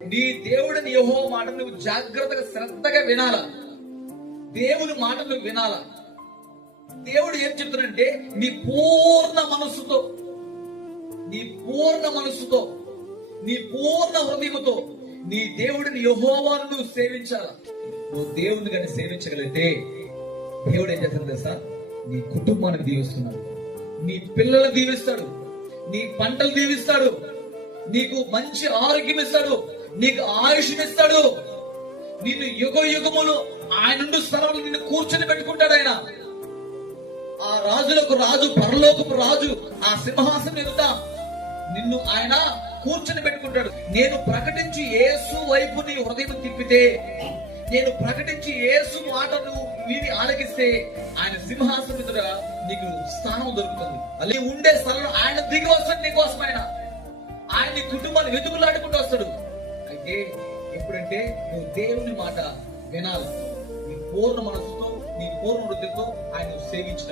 నీ దేవుడిని యెహోవా మాట నువ్వు జాగ్రత్తగా శ్రద్ధగా వినాల. దేవుని మాట నువ్వు వినాల. దేవుడు ఏం చెప్తున్నాడంటే నీ పూర్ణ మనస్సుతో, నీ పూర్ణ మనస్సుతో, నీ పూర్ణ హృదయముతో నీ దేవుడిని యెహోవాను నువ్వు సేవించాల. నువ్వు దేవుడిని కానీ సేవించగలిగితే దేవుడు ఏం చేస్తాడు తెలుసా? నీ కుటుంబాన్ని దీవిస్తున్నాడు, నీ పిల్లలు దీవిస్తాడు, నీ పంటలు దీవిస్తాడు, నీకు మంచి ఆరోగ్యం ఇస్తాడు, నీకు ఆయుష్యం ఇస్తాడు. నిన్ను యుగ యుగములు ఆయన నుండి స్థలంలో నిన్ను కూర్చొని పెట్టుకుంటాడు. ఆయన ఆ రాజులకు రాజు, పరలోకపు రాజు, ఆ సింహాసనం ఎదుట నిన్ను ఆయన కూర్చొని పెట్టుకుంటాడు. నేను ప్రకటించి యేసు వైపు నీ హృదయం తిప్పితే, నేను ప్రకటించి యేసు మాటను విని ఆలకిస్తే ఆయన సింహాసనం ఎదుట నీకు స్థానం దొరుకుతుంది. అది ఉండే స్థలంలో ఆయన దిగి వస్తాడు నీకోసం. ఆయన నీ కుటుంబాన్ని వెతుకులాడుకుంటూ వస్తాడు. అయితే ఎప్పుడంటే నువ్వు దేవుని మాట వినాలి. నీ పూర్ణ మనసుతో, నీ పూర్ణ హృదయంతో ఆయన సేవించడం.